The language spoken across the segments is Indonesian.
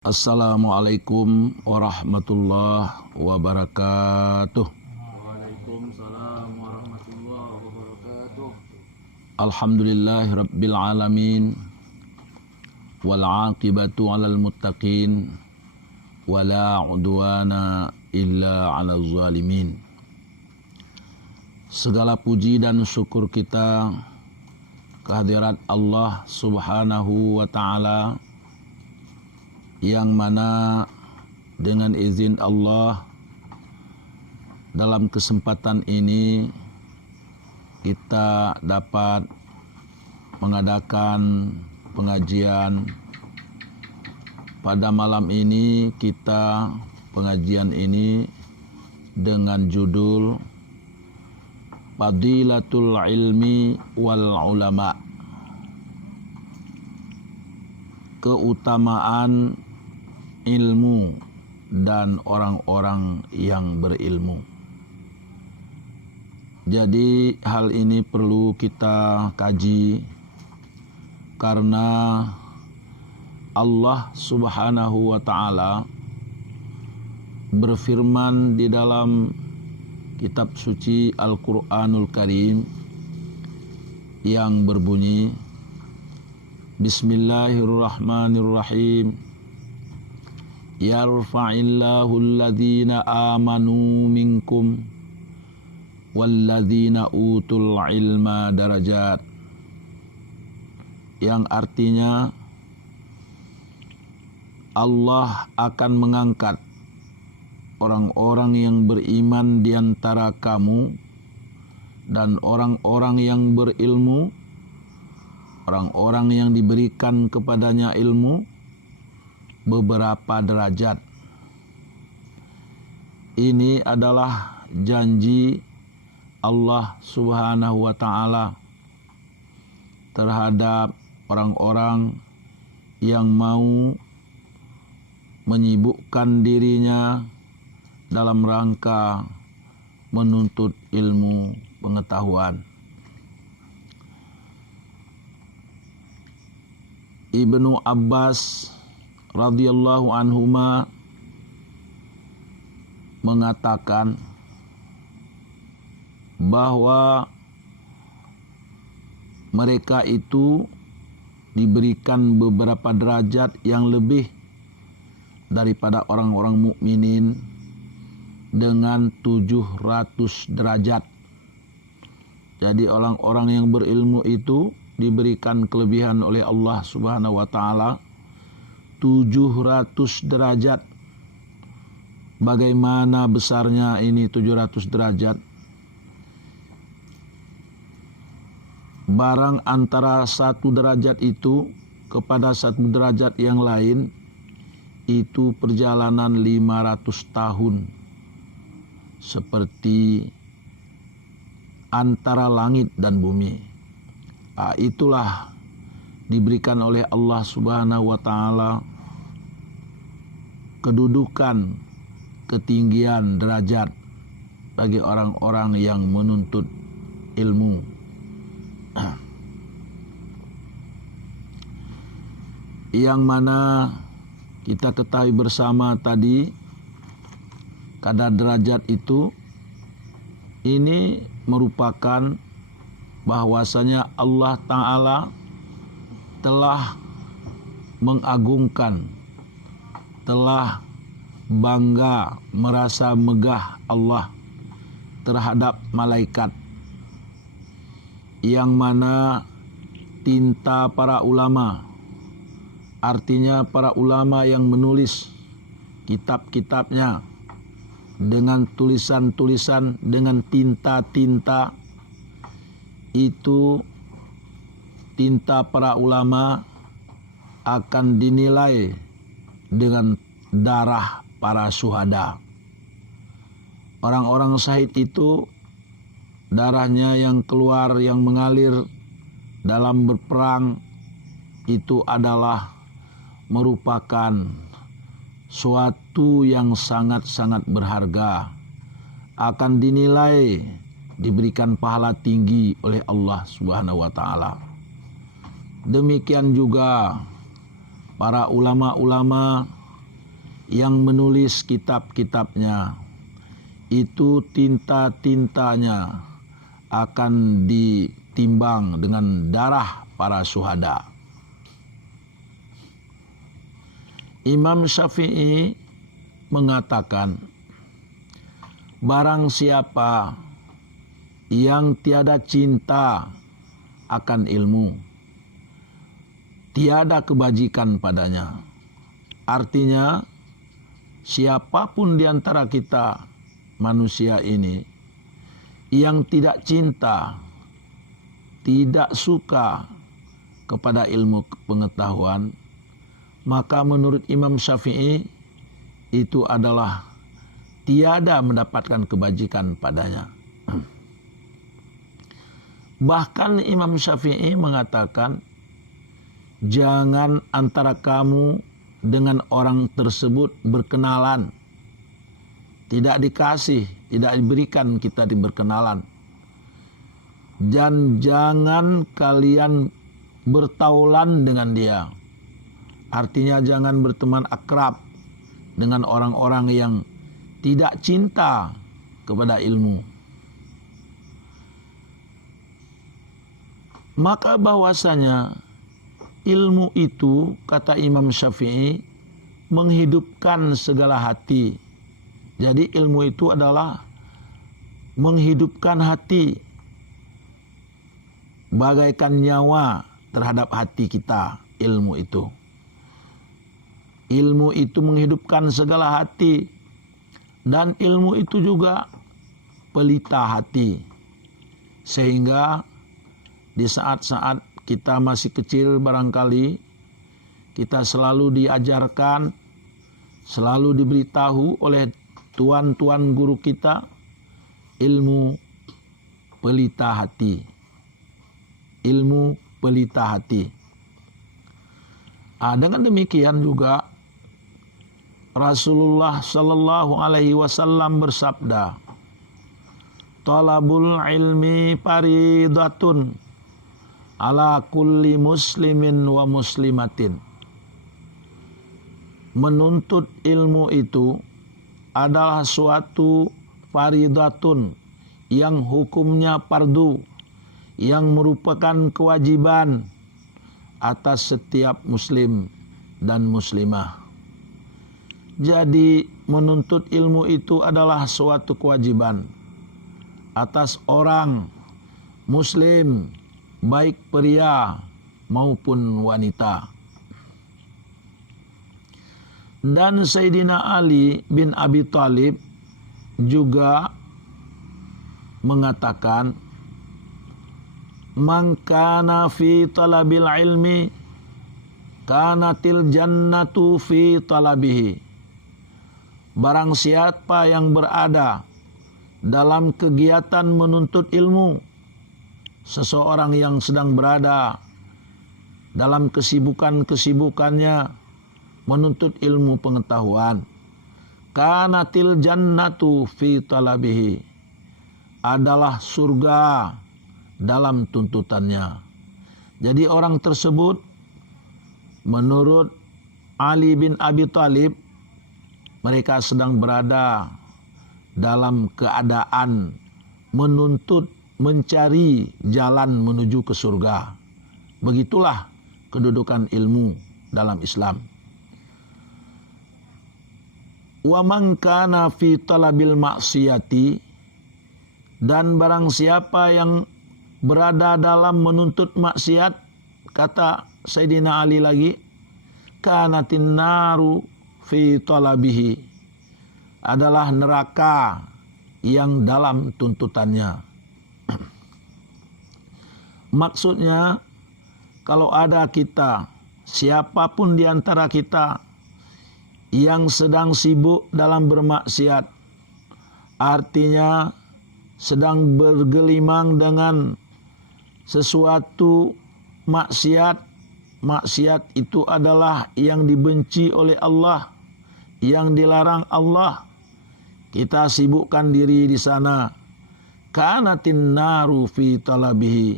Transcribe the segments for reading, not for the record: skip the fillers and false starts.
Assalamualaikum warahmatullahi wabarakatuh. Waalaikumsalam warahmatullahi wabarakatuh. Alhamdulillahi rabbil alamin wal aqibatu 'alal muttaqin wala 'udwana illa 'alal zalimin. Segala puji dan syukur kita kehadirat Allah Subhanahu wa taala, yang mana dengan izin Allah dalam kesempatan ini kita dapat mengadakan pengajian. Pada malam ini pengajian ini dengan judul Fadilatul Ilmi wal Ulama, keutamaan ilmu dan orang-orang yang berilmu. Jadi hal ini perlu kita kaji karena Allah Subhanahu wa taala berfirman di dalam kitab suci Al-Qur'anul Karim yang berbunyi, Bismillahirrahmanirrahim. Yarfa'illahu alladhina amanu minkum walladhina utul ilma darajat. Yang artinya Allah akan mengangkat orang-orang yang beriman di antara kamu dan orang-orang yang berilmu, orang-orang yang diberikan kepadanya ilmu, beberapa derajat. Ini adalah janji Allah Subhanahu wa taala terhadap orang-orang yang mau menyibukkan dirinya dalam rangka menuntut ilmu pengetahuan. Ibnu Abbas radhiyallahu anhuma mengatakan bahwa mereka itu diberikan beberapa derajat yang lebih daripada orang-orang mukminin dengan 700 derajat. Jadi orang-orang yang berilmu itu diberikan kelebihan oleh Allah Subhanahu wa taala 700 derajat. Bagaimana besarnya ini 700 derajat? Barang antara satu derajat itu kepada satu derajat yang lain itu perjalanan 500 tahun. Seperti antara langit dan bumi. Itulah diberikan oleh Allah Subhanahu wa taala kedudukan, ketinggian derajat bagi orang-orang yang menuntut ilmu. Yang mana kita ketahui bersama tadi, kadar derajat itu ini merupakan bahwasanya Allah Ta'ala telah mengagungkan, telah bangga, merasa megah Allah terhadap malaikat, yang mana tinta para ulama, artinya para ulama yang menulis kitab-kitabnya dengan tulisan-tulisan, dengan tinta-tinta, itu tinta para ulama akan dinilai dengan darah para syuhada. Orang-orang syahid itu darahnya yang keluar, yang mengalir dalam berperang, itu adalah merupakan suatu yang sangat-sangat berharga, akan dinilai, diberikan pahala tinggi oleh Allah Subhanahu wa taala. Demikian juga para ulama-ulama yang menulis kitab-kitabnya, itu tinta-tintanya akan ditimbang dengan darah para syuhada. Imam Syafi'i mengatakan, barang siapa yang tiada cinta akan ilmu, tiada kebajikan padanya. Artinya, siapapun di antara kita manusia ini yang tidak cinta, tidak suka kepada ilmu pengetahuan, maka menurut Imam Syafi'i itu adalah tiada mendapatkan kebajikan padanya. Bahkan Imam Syafi'i mengatakan, jangan antara kamu dengan orang tersebut berkenalan. Tidak dikasih, tidak diberikan kita berkenalan. Dan jangan kalian bertaulan dengan dia. Artinya jangan berteman akrab dengan orang-orang yang tidak cinta kepada ilmu. Maka bahwasanya ilmu itu, kata Imam Syafi'i, menghidupkan segala hati. Jadi ilmu itu adalah menghidupkan hati, bagaikan nyawa terhadap hati kita. Ilmu itu menghidupkan segala hati, dan ilmu itu juga pelita hati. Sehingga di saat-saat kita masih kecil barangkali, kita selalu diajarkan, selalu diberitahu oleh tuan-tuan guru kita, ilmu pelita hati. Ilmu pelita hati. Dengan demikian juga Rasulullah Sallallahu Alaihi Wasallam bersabda, "Talabul ilmi faridatun ala kulli muslimin wa muslimatin." Menuntut ilmu itu adalah suatu faridatun yang hukumnya fardu, yang merupakan kewajiban atas setiap muslim dan muslimah. Jadi menuntut ilmu itu adalah suatu kewajiban atas orang muslim, baik pria maupun wanita. Dan Sayyidina Ali bin Abi Thalib juga mengatakan, "Man kana fi talabil ilmi kanatil jannatu fi talabihi." Barang siapa yang berada dalam kegiatan menuntut ilmu, seseorang yang sedang berada dalam kesibukannya menuntut ilmu pengetahuan, kanatil jannatu fi talabihi, adalah surga dalam tuntutannya. Jadi orang tersebut menurut Ali bin Abi Thalib, mereka sedang berada dalam keadaan menuntut, mencari jalan menuju ke surga. Begitulah kedudukan ilmu dalam Islam. Wa man kana fi talabil maksiyati, dan barang siapa yang berada dalam menuntut maksiat, kata Sayyidina Ali lagi, kanatin naru fi talabihi, adalah neraka yang dalam tuntutannya. Maksudnya, kalau ada kita, siapapun di antara kita yang sedang sibuk dalam bermaksiat, artinya sedang bergelimang dengan sesuatu maksiat. Maksiat itu adalah yang dibenci oleh Allah, yang dilarang Allah. Kita sibukkan diri di sana. Kanatin naru fi talabihi,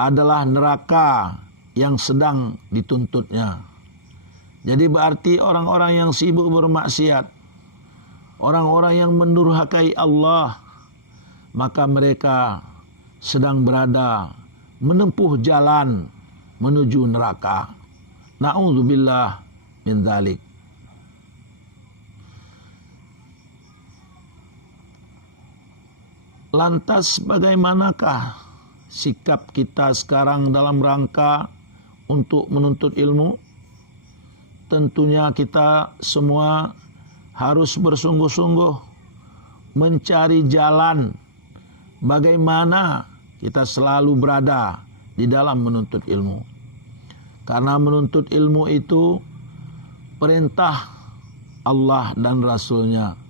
adalah neraka yang sedang dituntutnya. Jadi berarti orang-orang yang sibuk bermaksiat, orang-orang yang mendurhakai Allah, maka mereka sedang berada menempuh jalan menuju neraka. Na'udzubillah min dzalik. Lantas bagaimanakah sikap kita sekarang dalam rangka untuk menuntut ilmu? Tentunya kita semua harus bersungguh-sungguh mencari jalan bagaimana kita selalu berada di dalam menuntut ilmu. Karena menuntut ilmu itu perintah Allah dan Rasul-Nya.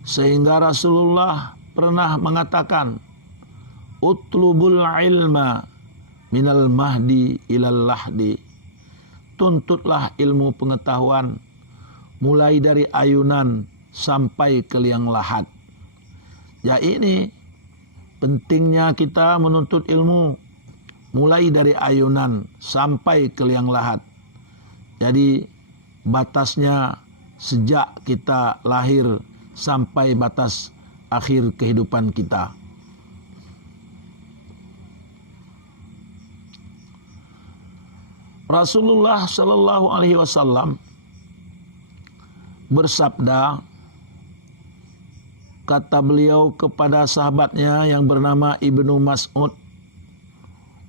Sehingga Rasulullah pernah mengatakan, utlubul ilma minal mahdi ilal lahdi. Tuntutlah ilmu pengetahuan mulai dari ayunan sampai ke liang lahat. Ya, ini pentingnya kita menuntut ilmu mulai dari ayunan sampai ke liang lahat. Jadi batasnya sejak kita lahir sampai batas akhir kehidupan kita. Rasulullah Shallallahu Alaihi Wasallam bersabda, kata beliau kepada sahabatnya yang bernama Ibnu Mas'ud,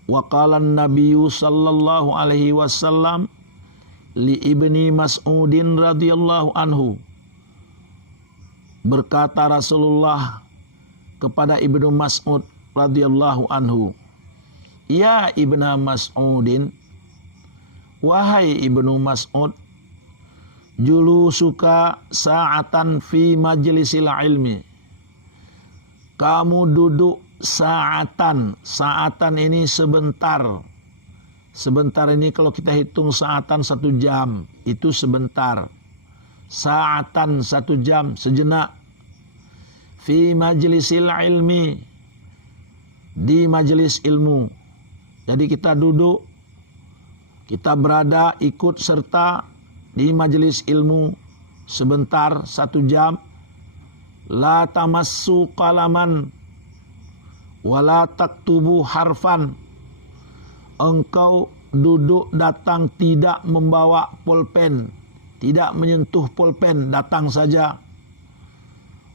wa qala an-nabiyyu sallallahu alaihi wasallam li Ibni Mas'udin radhiyallahu anhu. Berkata Rasulullah kepada Ibnu Mas'ud radhiyallahu anhu, ya Ibnu Mas'udin, wahai Ibnu Mas'ud, julusuka sa'atan fi majlisil ilmi. Kamu duduk sa'atan. Sa'atan ini sebentar. Sebentar ini kalau kita hitung sa'atan 1 jam, itu sebentar. Sa'atan 1 jam, sejenak. Fi majlisil ilmi. Di majelis ilmu. Jadi kita duduk, kita berada ikut serta di majelis ilmu sebentar 1 jam. La tamassu qalaman wala taktubu harfan. Engkau duduk datang tidak membawa pulpen, tidak menyentuh pulpen, datang saja.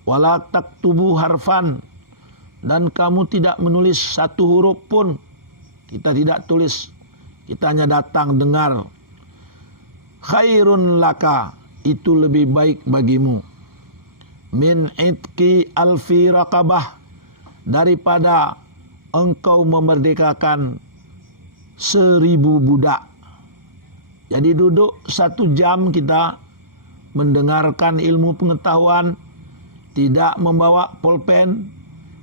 Wala taktubu harfan, dan kamu tidak menulis 1 huruf pun. Kita tidak tulis, kita hanya datang dengar. Khairun laka, itu lebih baik bagimu. Min itqi alfi raqabah, daripada engkau memerdekakan 1000 budak. Jadi duduk 1 jam kita mendengarkan ilmu pengetahuan, tidak membawa pulpen,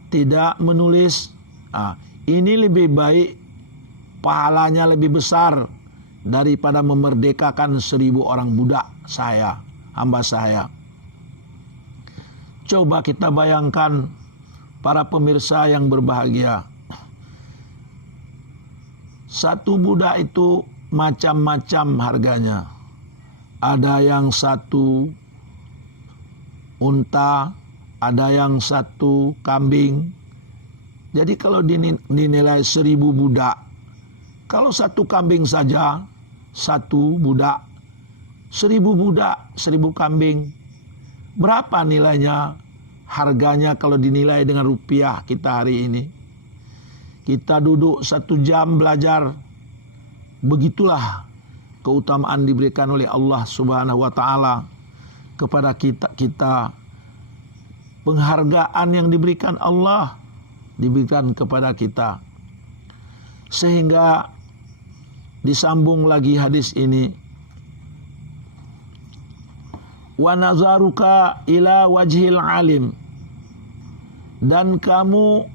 tidak menulis. Ini lebih baik, pahalanya lebih besar daripada memerdekakan 1000 orang budak saya, hamba saya. Coba kita bayangkan para pemirsa yang berbahagia. 1 budak itu macam-macam harganya. Ada yang 1 unta, ada yang 1 kambing. Jadi kalau dinilai 1000 budak, kalau 1 kambing saja, 1 budak, 1000 budak, 1000 kambing, berapa nilainya? Harganya kalau dinilai dengan rupiah kita hari ini. Kita duduk 1 jam belajar. Begitulah keutamaan diberikan oleh Allah Subhanahu wa taala kepada kita. Penghargaan yang diberikan Allah diberikan kepada kita. Sehingga disambung lagi hadis ini. Wa nazaruka ila wajhil alim, dan kamu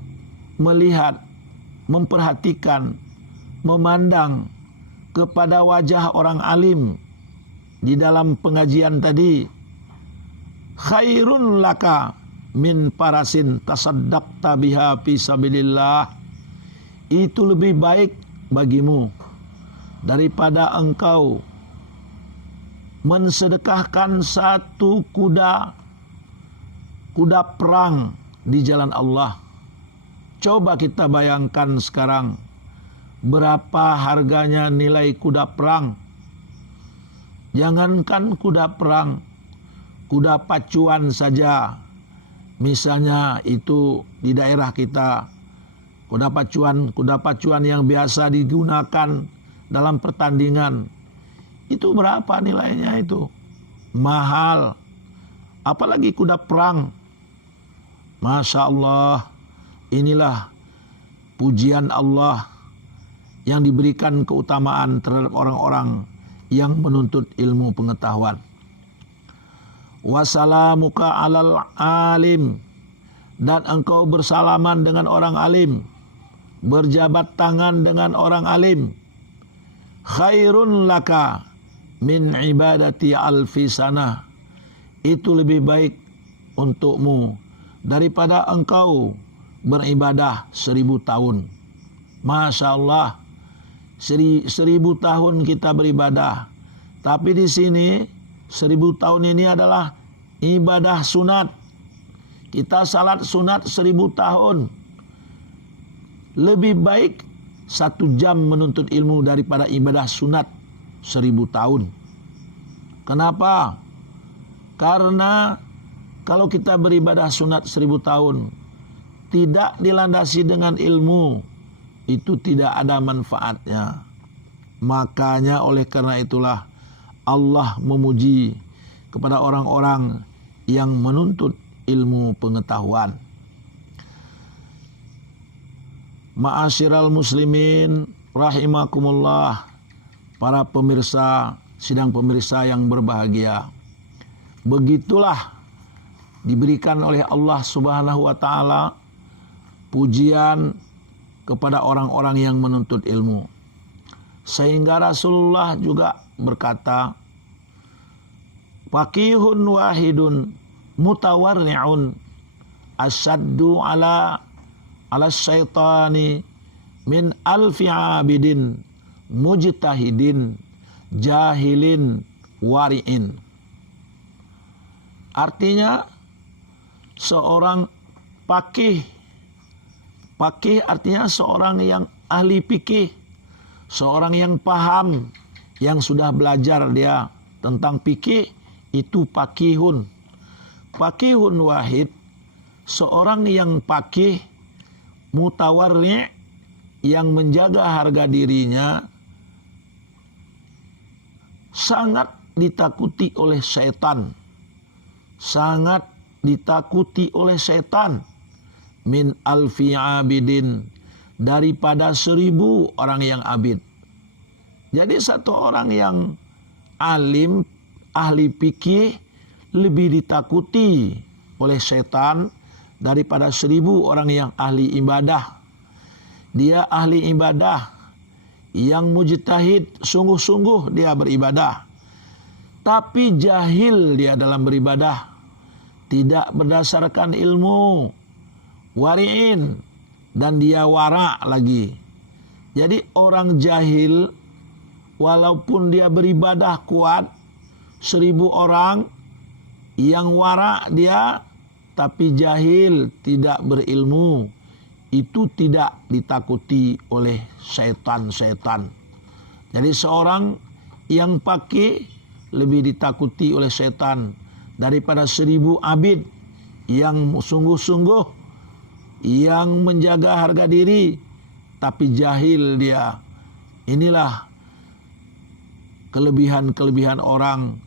melihat, memperhatikan, memandang kepada wajah orang alim di dalam pengajian tadi. Khairun laka min parasin tasaddaqta biha fi sabilillah. Itu lebih baik bagimu daripada engkau mensedekahkan satu kuda perang di jalan Allah. Coba kita bayangkan sekarang berapa harganya nilai kuda perang. Jangankan kuda perang, kuda pacuan saja. Misalnya itu di daerah kita, kuda pacuan yang biasa digunakan dalam pertandingan. Itu berapa nilainya itu? Mahal. Apalagi kuda perang. Masya Allah, inilah pujian Allah yang diberikan keutamaan terhadap orang-orang yang menuntut ilmu pengetahuan. Wassalamuka alal alim, dan engkau bersalaman dengan orang alim, berjabat tangan dengan orang alim. Khairun laka min ibadati alfi sanah, itu lebih baik untukmu daripada engkau beribadah 1000 tahun. Masya Allah, 1000 tahun kita beribadah. Tapi di sini 1000 tahun ini adalah ibadah sunat. Kita salat sunat 1000 tahun. Lebih baik 1 jam menuntut ilmu daripada ibadah sunat 1000 tahun. Kenapa? Karena kalau kita beribadah sunat 1000 tahun tidak dilandasi dengan ilmu, itu tidak ada manfaatnya. Makanya oleh karena itulah Allah memuji kepada orang-orang yang menuntut ilmu pengetahuan. Ma'asyiral muslimin rahimakumullah, para pemirsa, sidang pemirsa yang berbahagia. Begitulah diberikan oleh Allah Subhanahu wa taala pujian kepada orang-orang yang menuntut ilmu. Sehingga Rasulullah juga berkata, faqihun wahidun mutawarri'un asyaddu ala syaitani min alfi abidin mujtahidin jahilin wari'in. Artinya seorang faqih artinya seorang yang ahli fikih, seorang yang paham, yang sudah belajar dia tentang fikih, itu faqihun. Faqihun wahid, seorang yang faqih, mutawarri', yang menjaga harga dirinya, sangat ditakuti oleh setan. Sangat ditakuti oleh setan. Min alfi abidin, daripada 1000 orang yang abid. Jadi satu orang yang alim, ahli fikih, lebih ditakuti oleh setan daripada 1000 orang yang ahli ibadah. Dia ahli ibadah yang mujtahid, sungguh-sungguh dia beribadah. Tapi jahil dia dalam beribadah, tidak berdasarkan ilmu, wari'in, dan dia wara' lagi. Jadi orang jahil walaupun dia beribadah kuat, 1000 orang yang wara' dia, tapi jahil, tidak berilmu, itu tidak ditakuti oleh setan-setan. Jadi seorang yang faqih lebih ditakuti oleh setan daripada 1000 abid yang sungguh-sungguh, yang menjaga harga diri, tapi jahil dia. Inilah kelebihan-kelebihan orang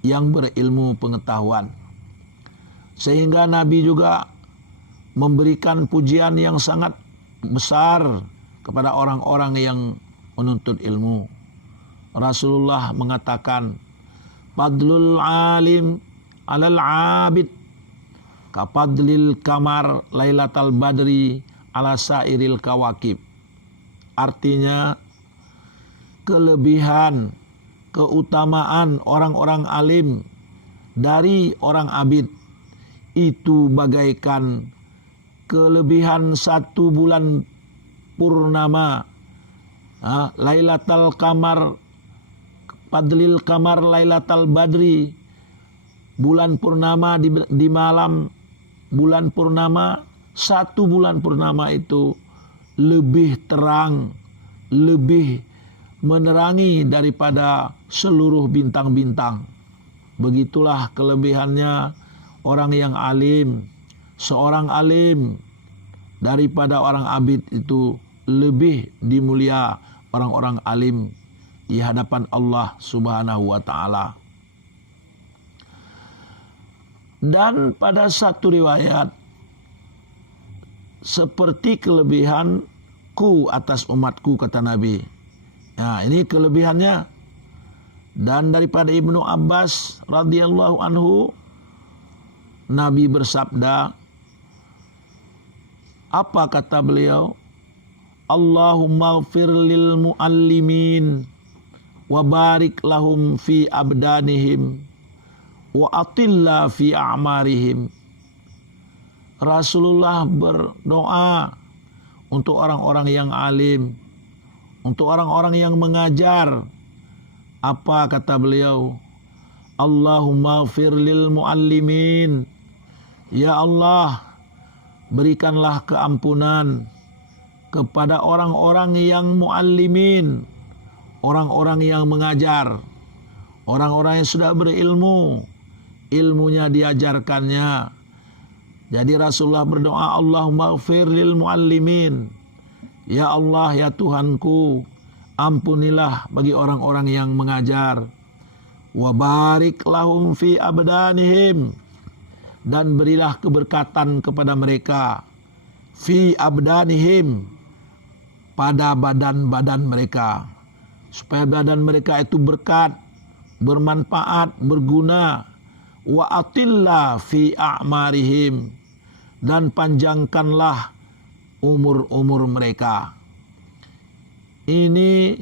yang berilmu pengetahuan. Sehingga Nabi juga memberikan pujian yang sangat besar kepada orang-orang yang menuntut ilmu. Rasulullah mengatakan, fadlul alim alal abid kapadlil kamar lailatal badri ala sairil kawakib. Artinya kelebihan, keutamaan orang-orang alim dari orang abid itu bagaikan kelebihan 1 bulan purnama Lailatul Qamar, Fadlil Qamar Lailatul Badri, bulan purnama di malam bulan purnama, satu bulan purnama itu lebih terang, lebih menerangi daripada seluruh bintang-bintang. Begitulah kelebihannya orang yang alim. Seorang alim daripada orang abid itu lebih dimulia orang-orang alim di hadapan Allah Subhanahu wa taala. Dan pada satu riwayat, seperti kelebihanku atas umatku, kata Nabi. Nah, ini kelebihannya. Dan daripada Ibnu Abbas radhiyallahu anhu, Nabi bersabda, apa kata beliau? Allahumma ighfir lil muallimin wa barik lahum fi abdanihim wa atilla fi a'marihim. Rasulullah berdoa untuk orang-orang yang alim, untuk orang-orang yang mengajar. Apa kata beliau? Allahumma ighfir lil muallimin. Ya Allah, berikanlah keampunan kepada orang-orang yang muallimin, orang-orang yang mengajar, orang-orang yang sudah berilmu, ilmunya diajarkannya. Jadi Rasulullah berdoa, Allahumma ighfir lil muallimin. Ya Allah, ya Tuhanku, ampunilah bagi orang-orang yang mengajar. Wa barik lahum fi abdanihim, dan berilah keberkatan kepada mereka. Fi abdanihim, pada badan-badan mereka, supaya badan mereka itu berkat, bermanfaat, berguna. Wa atilla fi a'marihim, dan panjangkanlah umur-umur mereka. Ini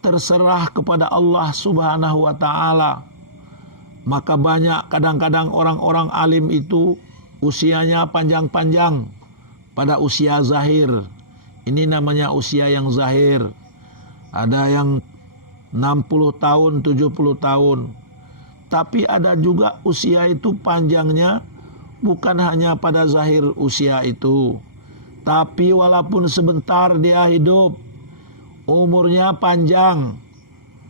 terserah kepada Allah Subhanahu wa taala. Maka banyak kadang-kadang orang-orang alim itu usianya panjang-panjang pada usia zahir. Ini namanya usia yang zahir. Ada yang 60 tahun, 70 tahun. Tapi ada juga usia itu panjangnya bukan hanya pada zahir usia itu, tapi walaupun sebentar dia hidup, umurnya panjang,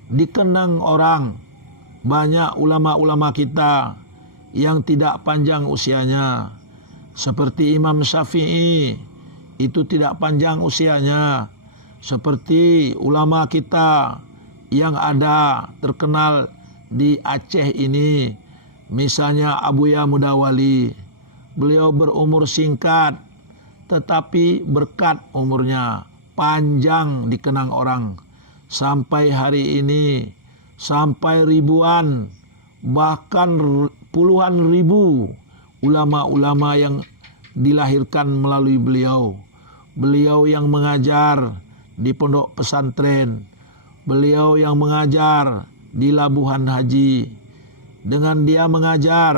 dikenang orang. Banyak ulama-ulama kita yang tidak panjang usianya. Seperti Imam Syafi'i, itu tidak panjang usianya. Seperti ulama kita yang ada terkenal di Aceh ini, misalnya Abuya Mudawali. Beliau berumur singkat, tetapi berkat umurnya, panjang dikenang orang. Sampai hari ini, sampai ribuan, bahkan puluhan ribu ulama-ulama yang dilahirkan melalui beliau. Beliau yang mengajar di pondok pesantren, beliau yang mengajar di Labuhan Haji. Dengan dia mengajar,